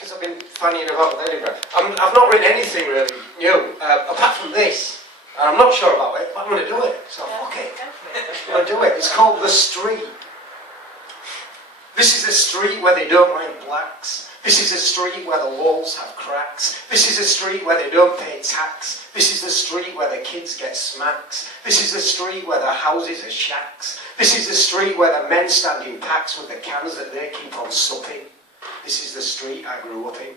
because I've been fannying about with Edinburgh. I've not written anything really new, apart from this. And I'm not sure about it, but I'm going to do it. So fuck it. I'm going to do it. It's called The Street. This is a street where they don't like blacks. This is a street where the walls have cracks. This is a street where they don't pay tax. This is the street where the kids get smacks. This is the street where the houses are shacks. This is the street where the men stand in packs with the cans that they keep on supping. This is the street I grew up in.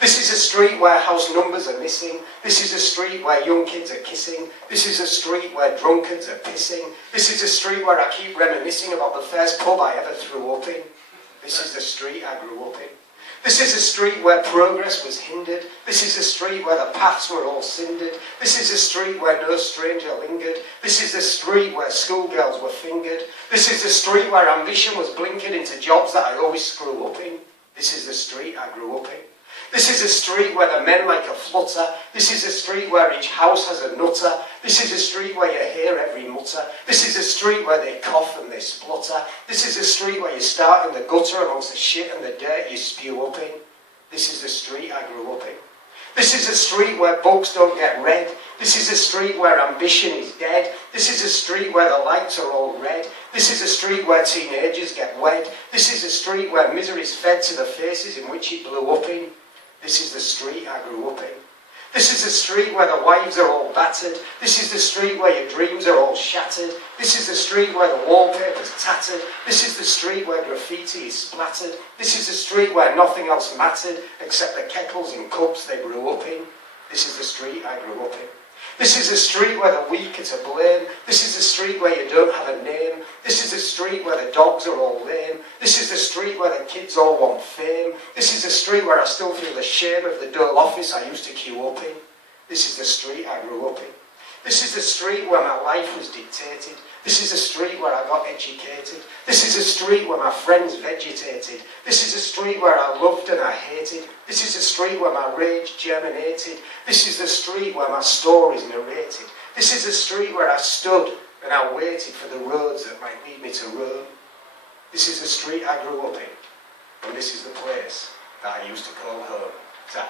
This is a street where house numbers are missing. This is a street where young kids are kissing. This is a street where drunkards are pissing. This is a street where I keep reminiscing about the first pub I ever threw up in. This is the street I grew up in. This is a street where progress was hindered. This is a street where the paths were all cindered. This is a street where no stranger lingered. This is the street where schoolgirls were fingered. This is the street where ambition was blinkered into jobs that I always screw up in. This is the street I grew up in. This is a street where the men like a flutter. This is a street where each house has a nutter. This is a street where you hear every mutter. This is a street where they cough and they splutter. This is a street where you start in the gutter amongst the shit and the dirt you spew up in. This is the street I grew up in. This is a street where books don't get read. This is a street where ambition is dead. This is a street where the lights are all red. This is a street where teenagers get wed. This is a street where misery is fed to the faces in which it blew up in. This is the street I grew up in. This is the street where the wives are all battered. This is the street where your dreams are all shattered. This is the street where the wallpaper's tattered. This is the street where graffiti is splattered. This is the street where nothing else mattered except the kettles and cups they grew up in. This is the street I grew up in. This is a street where the weak are to blame. This is a street where you don't have a name. This is a street where the dogs are all lame. This is the street where the kids all want fame. This is the street where I still feel the shame of the dull office I used to queue up in. This is the street I grew up in. This is the street where my life was dictated. This is the street where I got educated. This is the street where my friends vegetated. This is the street where I loved and I hated. This is the street where my rage germinated. This is the street where my stories narrated. This is the street where I stood and I waited for the roads that might lead me to Rome. This is the street I grew up in, and this is the place that I used to call home. Ta.